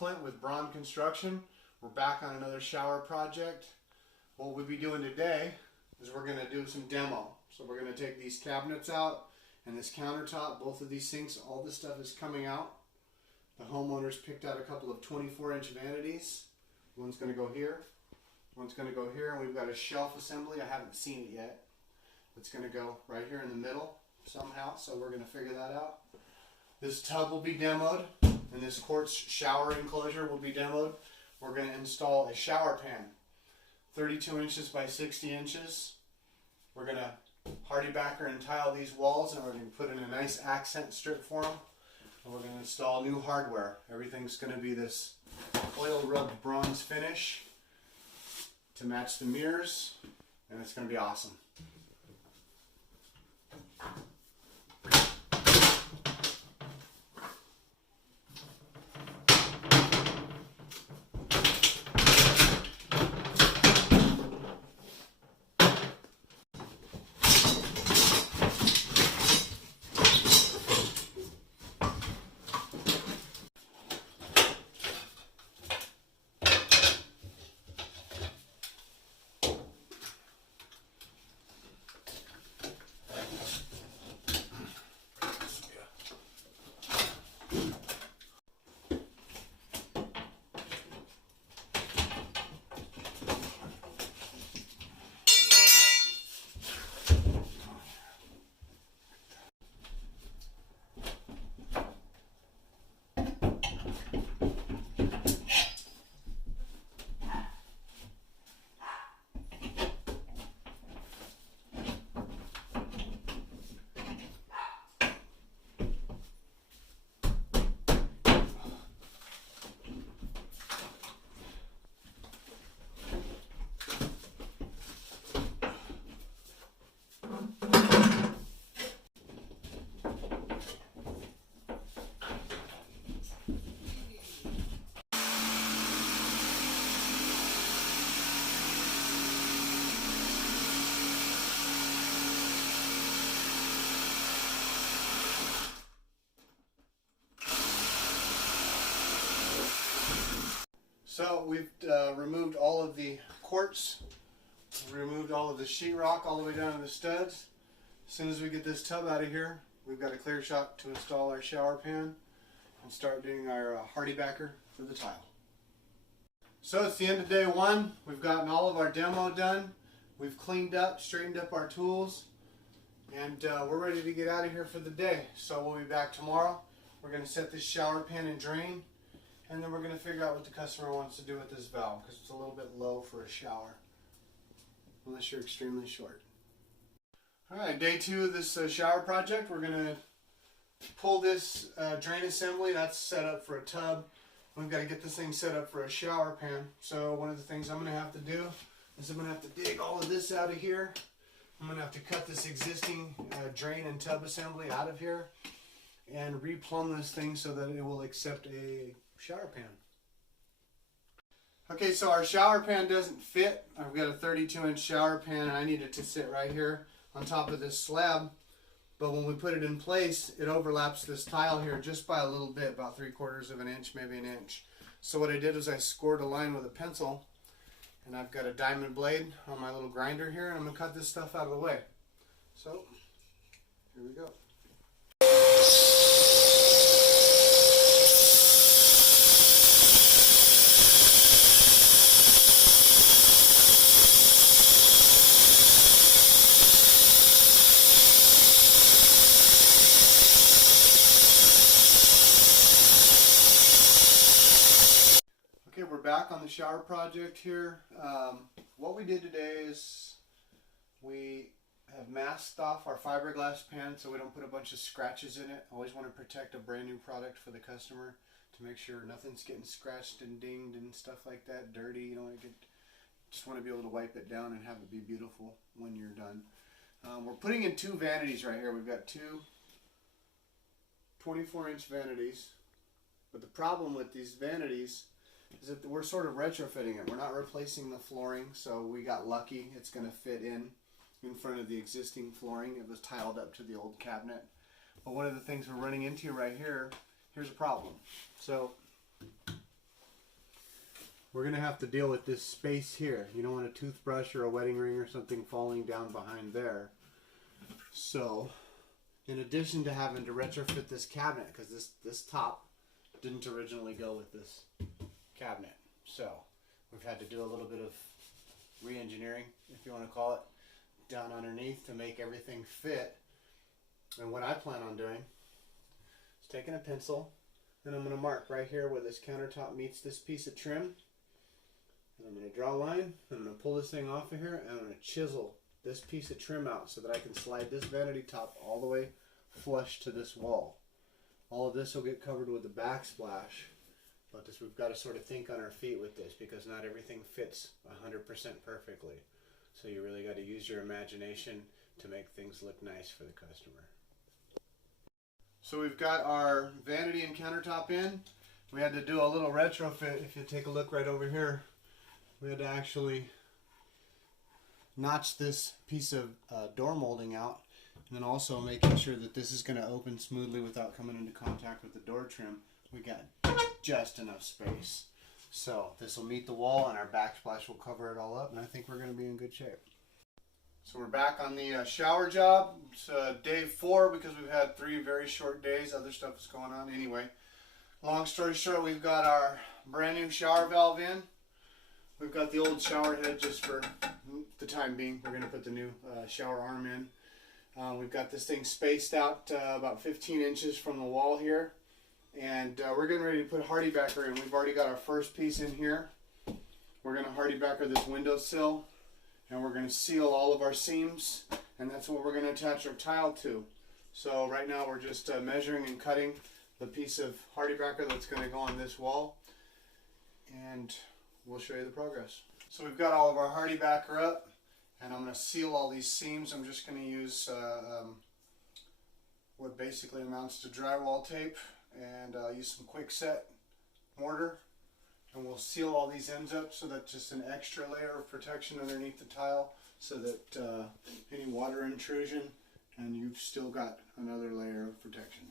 Clint with Braun Construction. We're back on another shower project. What we'll be doing today is we're going to do some demo. So we're going to take these cabinets out and this countertop, both of these sinks, all this stuff is coming out. The homeowners picked out a couple of 24-inch vanities. One's going to go here, one's going to go here, and we've got a shelf assembly. I haven't seen it yet. It's going to go right here in the middle somehow, so we're going to figure that out. This tub will be demoed, and this quartz shower enclosure will be demoed. We're going to install a shower pan, 32 inches by 60 inches. We're going to hardy backer and tile these walls, and we're going to put in a nice accent strip for them. And we're going to install new hardware. Everything's going to be this oil rubbed bronze finish to match the mirrors, and it's going to be awesome. So we've removed all of the quartz, removed all of the sheetrock all the way down to the studs. As soon as we get this tub out of here, we've got a clear shot to install our shower pan and start doing our hardy backer for the tile. So it's the end of day one. We've gotten all of our demo done. We've cleaned up, straightened up our tools, and we're ready to get out of here for the day. So we'll be back tomorrow. We're going to set this shower pan and drain. And then we're going to figure out what the customer wants to do with this valve, because it's a little bit low for a shower, unless you're extremely short. Alright, day two of this shower project. We're going to pull this drain assembly. That's set up for a tub. We've got to get this thing set up for a shower pan. So one of the things I'm going to have to do is I'm going to have to dig all of this out of here. I'm going to have to cut this existing drain and tub assembly out of here and replumb this thing so that it will accept a shower pan. Okay, so our shower pan doesn't fit. I've got a 32-inch shower pan and I need it to sit right here on top of this slab. But when we put it in place, it overlaps this tile here just by a little bit, about 3/4 of an inch, maybe an inch. So what I did was I scored a line with a pencil, and I've got a diamond blade on my little grinder here, and I'm going to cut this stuff out of the way. So, here we go. We're back on the shower project here. What we did today is we have masked off our fiberglass pan so we don't put a bunch of scratches in it. I always want to protect a brand new product for the customer to make sure nothing's getting scratched and dinged and stuff like that, dirty. You know, just want to be able to wipe it down and have it be beautiful when you're done. We're putting in two vanities right here. We've got two 24-inch vanities, but the problem with these vanities is that we're sort of retrofitting it. We're not replacing the flooring, so we got lucky. It's going to fit in front of the existing flooring. It was tiled up to the old cabinet. But one of the things we're running into right here, here's a problem. So we're going to have to deal with this space here. You don't want a toothbrush or a wedding ring or something falling down behind there. So, in addition to having to retrofit this cabinet, because this top didn't originally go with this cabinet. So, we've had to do a little bit of re-engineering, if you want to call it, down underneath to make everything fit. And what I plan on doing is taking a pencil, and I'm going to mark right here where this countertop meets this piece of trim. And I'm going to draw a line, and I'm going to pull this thing off of here, and I'm going to chisel this piece of trim out so that I can slide this vanity top all the way flush to this wall. All of this will get covered with a backsplash, but we've got to sort of think on our feet with this because not everything fits 100% perfectly. So you really got to use your imagination to make things look nice for the customer. So we've got our vanity and countertop in. We had to do a little retrofit. If you take a look right over here, we had to actually notch this piece of door molding out, and then also making sure that this is going to open smoothly without coming into contact with the door trim. We got just enough space. So this will meet the wall and our backsplash will cover it all up, and I think we're going to be in good shape. So we're back on the shower job. It's day 4 because we've had 3 very short days. Other stuff is going on. Anyway, long story short, we've got our brand new shower valve in. We've got the old shower head just for the time being. We're going to put the new shower arm in. We've got this thing spaced out about 15 inches from the wall here. And we're getting ready to put hardy backer in. We've already got our first piece in here. We're going to hardy backer this windowsill. And we're going to seal all of our seams, and that's what we're going to attach our tile to. So right now we're just measuring and cutting the piece of hardy backer that's going to go on this wall, and we'll show you the progress. So we've got all of our hardy backer up, and I'm going to seal all these seams. I'm just going to use what basically amounts to drywall tape, and use some quick set mortar. And we'll seal all these ends up so that's just an extra layer of protection underneath the tile so that any water intrusion, and you've still got another layer of protection.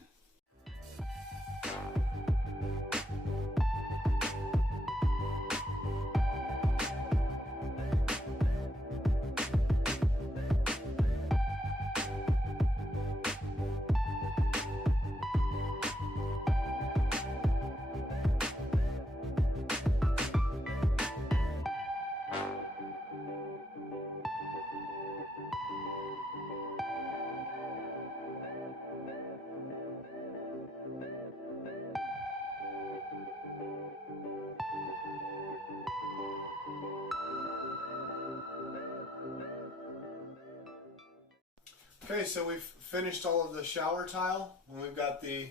Okay, so we've finished all of the shower tile, and we've got the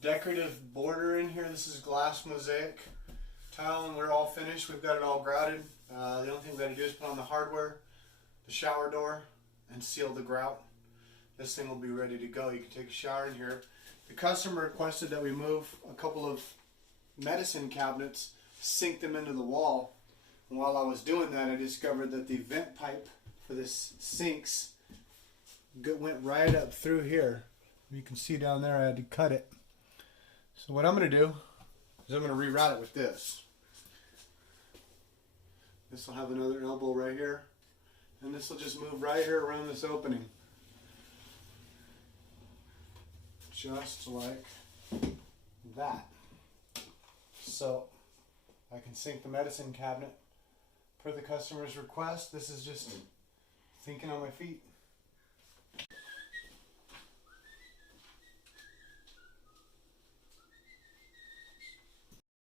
decorative border in here. This is glass mosaic tile, and we're all finished. We've got it all grouted. The only thing we've got to do is put on the hardware, the shower door, and seal the grout. This thing will be ready to go. You can take a shower in here. The customer requested that we move a couple of medicine cabinets, sink them into the wall. And while I was doing that, I discovered that the vent pipe for this sinks went right up through here. You can see down there I had to cut it. So what I'm going to do is I'm going to reroute it with this. This will have another elbow right here, and this will just move right here around this opening. Just like that. So I can sink the medicine cabinet per the customer's request. This is just thinking on my feet.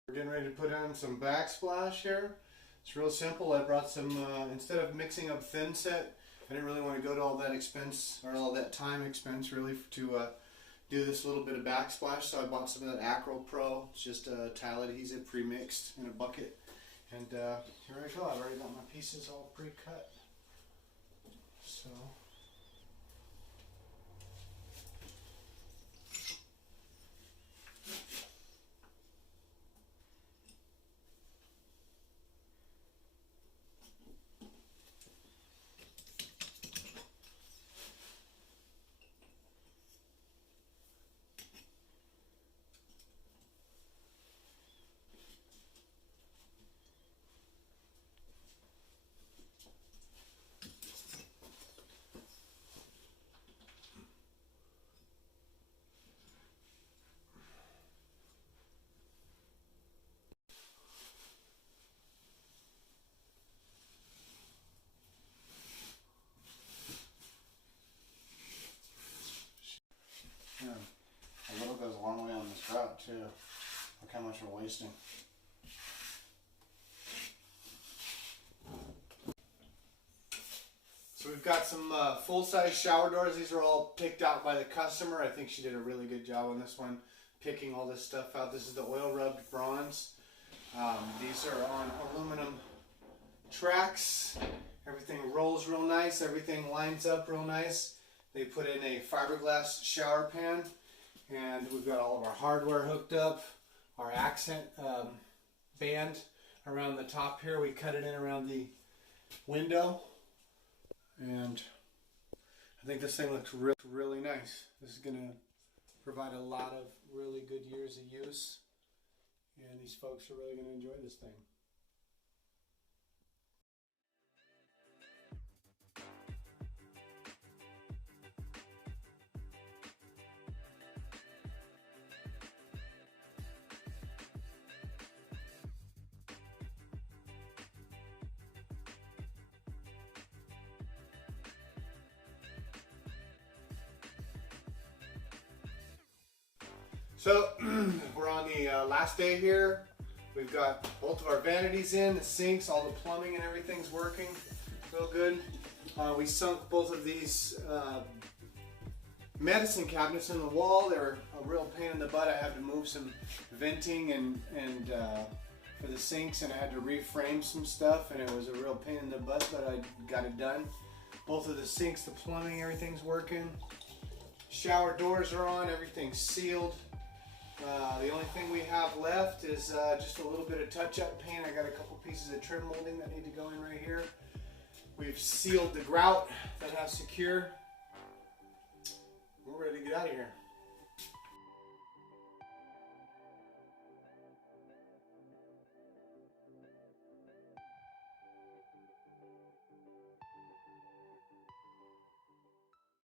We're getting ready to put on some backsplash here. It's real simple. I brought some, instead of mixing up thin set, I didn't really want to go to all that expense, or all that time expense really, to do this little bit of backsplash. So I bought some of that Acro Pro. It's just tile adhesive pre-mixed in a bucket. And here I go. I've already got my pieces all pre-cut. So we're wasting. So we've got some full-size shower doors. These are all picked out by the customer. I think she did a really good job on this one, picking all this stuff out. This is the oil-rubbed bronze. These are on aluminum tracks. Everything rolls real nice. Everything lines up real nice. They put in a fiberglass shower pan, and we've got all of our hardware hooked up. Our accent band around the top here. We cut it in around the window. And I think this thing looks really nice. This is going to provide a lot of really good years of use. And these folks are really going to enjoy this thing. So we're on the last day here. We've got both of our vanities in, the sinks, all the plumbing and everything's working real good. We sunk both of these medicine cabinets in the wall. They're a real pain in the butt. I had to move some venting and for the sinks, and I had to reframe some stuff, and it was a real pain in the butt, but I got it done. Both of the sinks, the plumbing, everything's working. Shower doors are on, everything's sealed. The only thing we have left is just a little bit of touch-up paint. I got a couple pieces of trim molding that need to go in right here. We've sealed the grout that has secure. We're ready to get out of here.